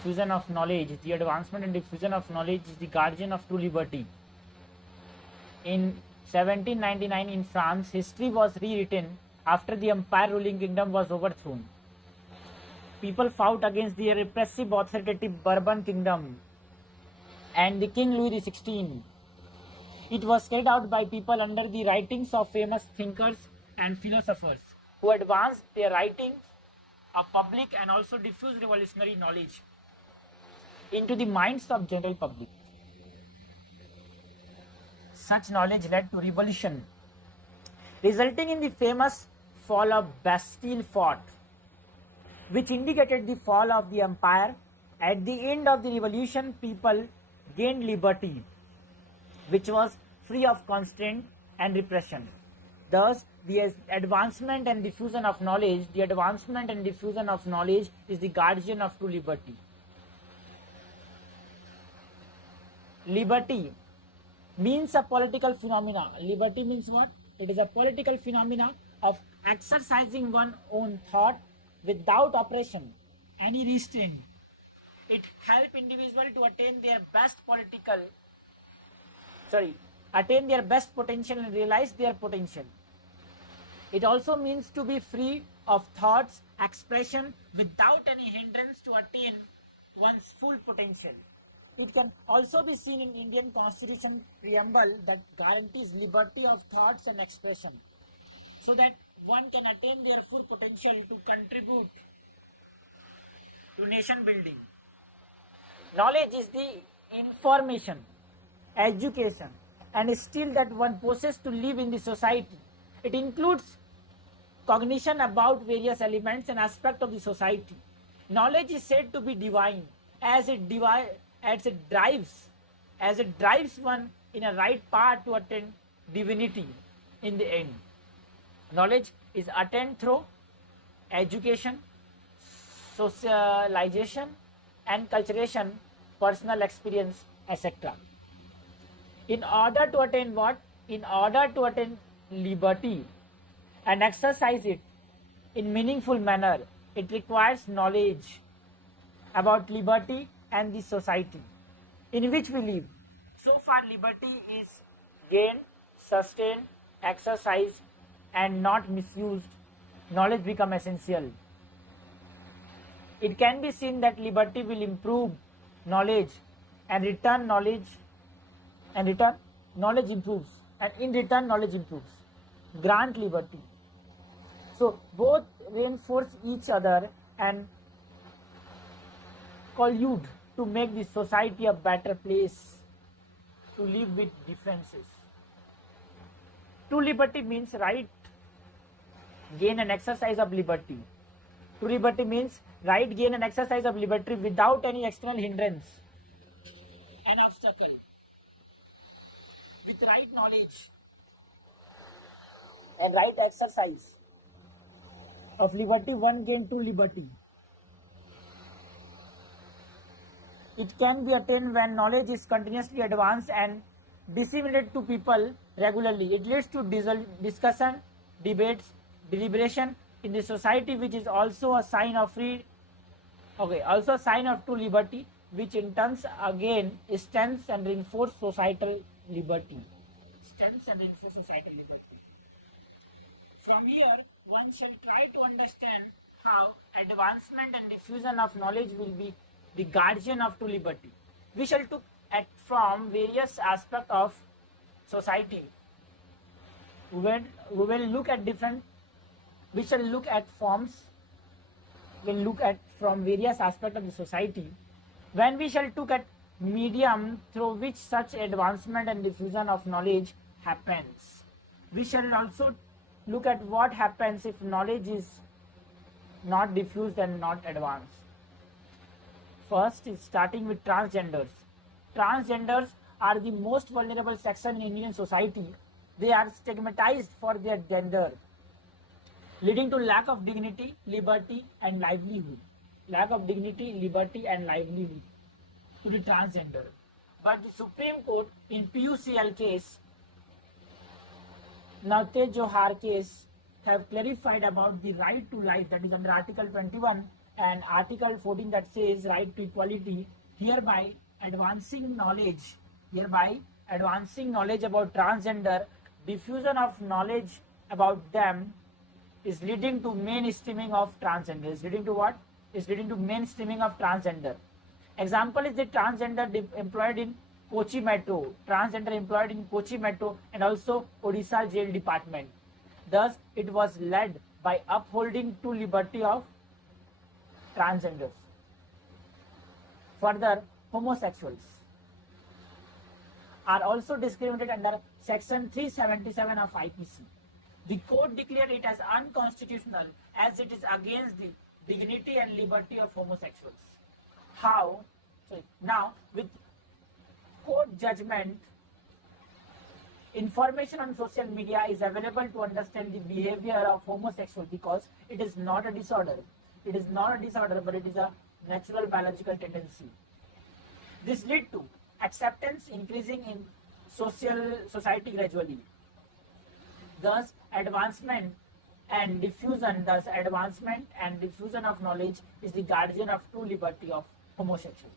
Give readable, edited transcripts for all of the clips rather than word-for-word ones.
diffusion of knowledge. The advancement and diffusion of knowledge is the guardian of true liberty. In 1799 in France, history was rewritten after the empire ruling kingdom was overthrown. People fought against the repressive authoritative Bourbon kingdom and the King Louis XVI. It was carried out by people under the writings of famous thinkers and philosophers who advanced their writings of public and also diffused revolutionary knowledge into the minds of general public. Such knowledge led to revolution, resulting in the famous fall of Bastille Fort, which indicated the fall of the empire. At the end of the revolution, people gained liberty, which was free of constraint and repression. Thus, the advancement and diffusion of knowledge, the advancement and diffusion of knowledge is the guardian of true liberty. Liberty means a political phenomena. Liberty means what? It is a political phenomena of exercising one's own thought without oppression, any restraint. It helps individuals to attain their best potential and realize their potential. It also means to be free of thoughts, expression without any hindrance to attain one's full potential. It can also be seen in Indian Constitution preamble that guarantees liberty of thoughts and expression, so that one can attain their full potential to contribute to nation building. Knowledge is the information, education, and skill that one possesses to live in the society. It includes cognition about various elements and aspects of the society. Knowledge is said to be divine as it drives one in a right path to attain divinity in the end. Knowledge is attained through education, socialization, and culturation, personal experience, etc. In order to attain what? In order to attain liberty and exercise it in meaningful manner, it requires knowledge about liberty and the society in which we live. So far, liberty is gained, sustained, exercised, and not misused. Knowledge becomes essential. It can be seen that liberty will improve knowledge, and in return knowledge improves, and in return knowledge improves. Grant liberty. So both reinforce each other and collude to make the society a better place to live with differences. True liberty means right, gain and exercise of liberty. True liberty means right, gain and exercise of liberty without any external hindrance and obstacle. With right knowledge and right exercise of liberty, one gains true liberty. It can be attained when knowledge is continuously advanced and disseminated to people regularly. It leads to discussion, debates, deliberation in the society, which is also a sign of true liberty, which in turn again strengthens and reinforces societal liberty. From here, one shall try to understand how advancement and diffusion of knowledge will be the guardian of true liberty. We shall look at from various aspects of society. We shall look at from various aspects of the society. When we shall look at medium through which such advancement and diffusion of knowledge happens, we shall also look at what happens if knowledge is not diffused and not advanced. First is starting with transgenders. Transgenders are the most vulnerable section in Indian society. They are stigmatized for their gender, leading to lack of dignity, liberty, and livelihood. Lack of dignity, liberty, and livelihood to the transgender. But the Supreme Court in PUCL case, Navte Johar case, have clarified about the right to life, that is under Article 21, and Article 14 that says right to equality, hereby advancing knowledge about transgender, diffusion of knowledge about them is leading to mainstreaming of transgender. Is leading to what? Is leading to mainstreaming of transgender. Example is the transgender employed in Kochi Metro, and also Odisha Jail Department. Thus, it was led by upholding to liberty of transgenders. Further, homosexuals are also discriminated under Section 377 of IPC. The court declared it as unconstitutional as it is against the dignity and liberty of homosexuals. How? Now, with court judgment, information on social media is available to understand the behavior of homosexual because it is not a disorder. It is not a disorder, but it is a natural biological tendency. This led to acceptance increasing in society gradually. Thus, advancement and diffusion of knowledge is the guardian of true liberty of homosexuals.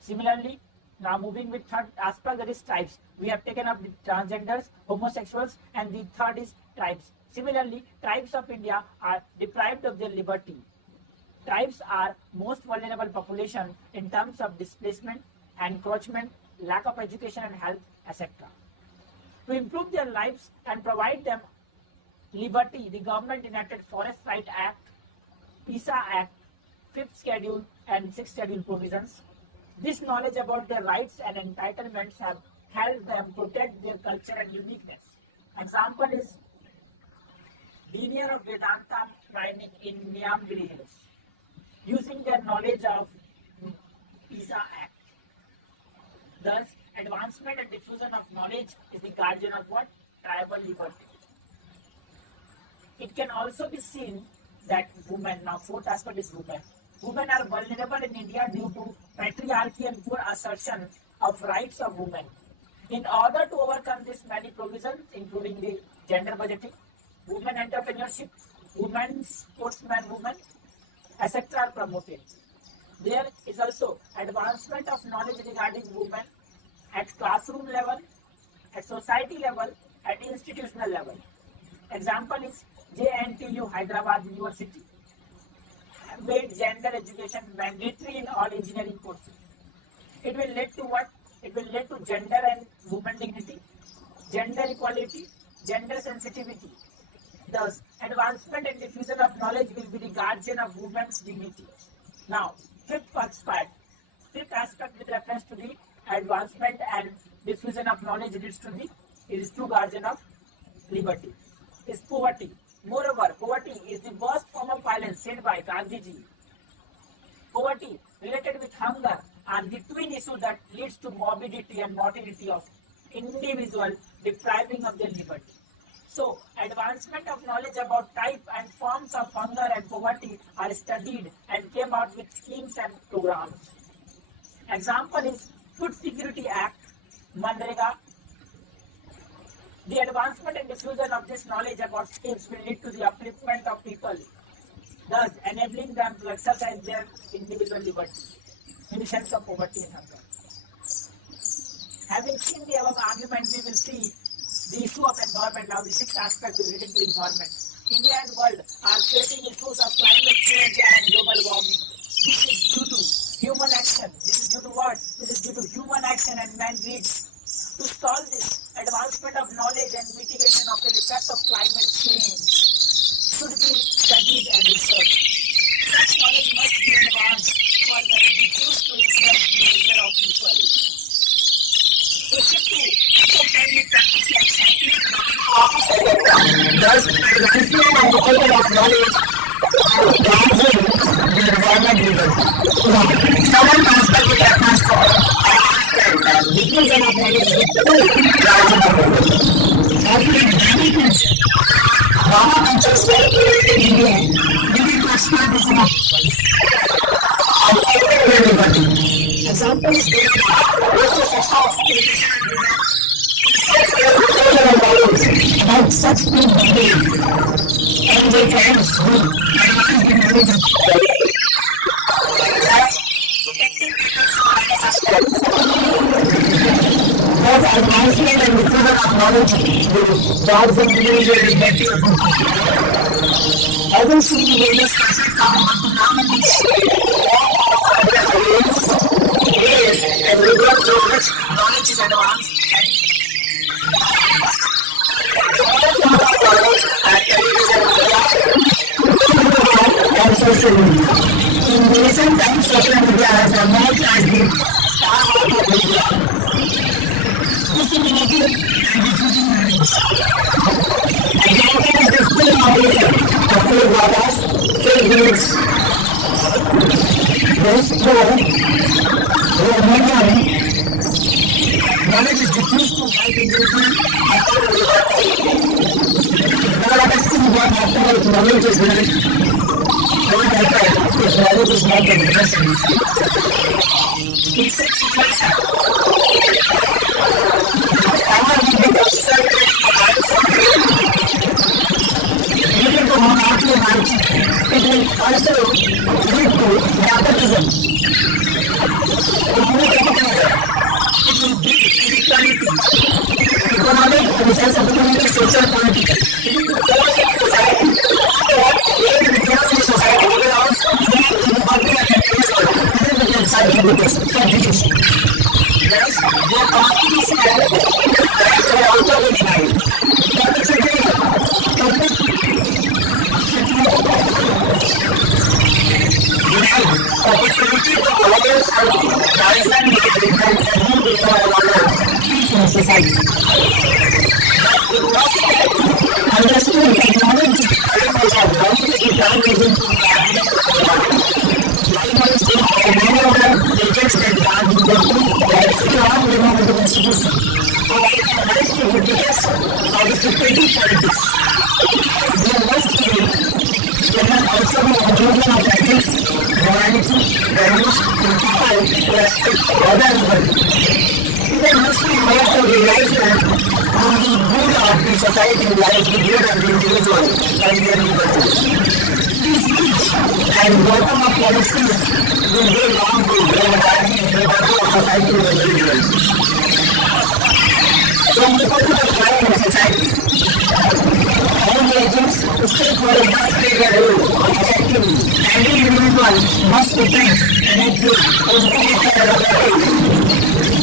Similarly, now moving with third aspect, that is tribes. We have taken up the transgenders, homosexuals, and the third is tribes. Similarly, tribes of India are deprived of their liberty. Tribes are most vulnerable population in terms of displacement, encroachment, lack of education and health, etc. To improve their lives and provide them liberty, the government enacted Forest Right Act, PISA Act, 5th Schedule and 6th Schedule provisions. This knowledge about their rights and entitlements have helped them protect their culture and uniqueness. Example is Linear of Vedanta training in Niyamgiri Hills, using their knowledge of PISA Act. Thus, advancement and diffusion of knowledge is the guardian of what? Tribal liberty. It can also be seen that women, now fourth aspect is women. Women are vulnerable in India due to patriarchy and poor assertion of rights of women. In order to overcome this, many provisions, including the gender budgeting, women entrepreneurship, women sportsmen, women, etc. are promoted. There is also advancement of knowledge regarding women at classroom level, at society level, at institutional level. Example is JNTU, Hyderabad University, made gender education mandatory in all engineering courses. It will lead to what? It will lead to gender and women dignity, gender equality, gender sensitivity. Thus, advancement and diffusion of knowledge will be the guardian of women's dignity. Now, fifth aspect with reference to the advancement and diffusion of knowledge is true guardian of liberty, is poverty. Moreover, poverty is the worst form of violence said by Gandhiji. Poverty related with hunger are the twin issues that leads to morbidity and mortality of individual depriving of their liberty. So, advancement of knowledge about type and forms of hunger and poverty are studied and came out with schemes and programs. Example is Food Security Act, Manrega. The advancement and diffusion of this knowledge about schemes will lead to the upliftment of people, thus enabling them to exercise their individual liberty in the sense of poverty and hunger. Having seen the above argument, we will see the issue of environment. Now, the sixth aspect is related to environment. India and world are facing issues of climate change and global warming. This is due to human action. This is due to what? This is due to human action and man greeds. To solve this, advancement of knowledge and mitigation of the effect of climate change should be studied and researched. Such knowledge must be advanced further and diffused to research behavior of people. Question 2. Eco-friendly practice like cycling, thus, advancement and diffusion of knowledge are guardian the environment liberty. Seventh aspect with reference to diffusion of knowledge is guardian of liberty. Offering benefits, Rama cultures like India, giving to exploit this liberty. Example is about such things behave and they can advance the knowledge of As advancement and diffusion of knowledge will jobs and individual respective. I will see the various facets of economics and regard to which knowledge is advanced and social media. In recent times, social media has emerged as the star of the media, disseminating and diffusing knowledge. Example is the full knowledge of full waters, full goods. Those who are knowledge is diffused to wide individual what happened if knowledge is not if knowledge is not the person. It's a situation. Our living outside leading to monarchy, it will also lead to capitalism. It will be inequality. Economic, sense of economic, social, political. It will cause society. What the difference in society will also be in the public and the scientific. Yes, their constitution rights are also denied. But it's a great topic. Denied opportunity to lawyers and rights and in society. It must understood that knowledge is advanced in time likewise, many other agents that are the strong democratic institution provide nice significance of the security politics. There must also be inclusion of ethics, morality, values, in people to respect other people. People must be made to realize that only good of the society lies the good of the individual and their liberty. Free speech and bottom of policies will go long to guaranteeing the liberty of society and individuals. From the point of crime in society, all the agents, stakeholders must play their role effectively. Every individual must be trained and include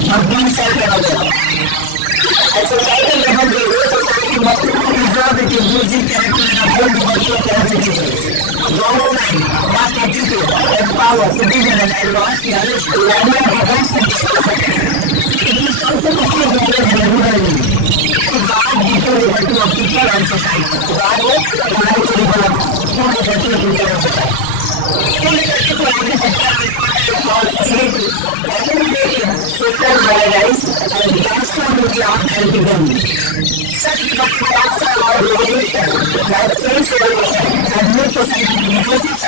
of oneself and others. At societal level, the whole society must preserve its inclusive character and uphold the virtue of all citizens. Government must educate, empower citizens and advance the knowledge to learn events and discussion. It is also possible knowledge regularly to guard the liberty of people and society. To guard what? To guard the liberty of people and society. Social paradise and transformative and development. Such documents are revolution, like face revolution, and make society inclusive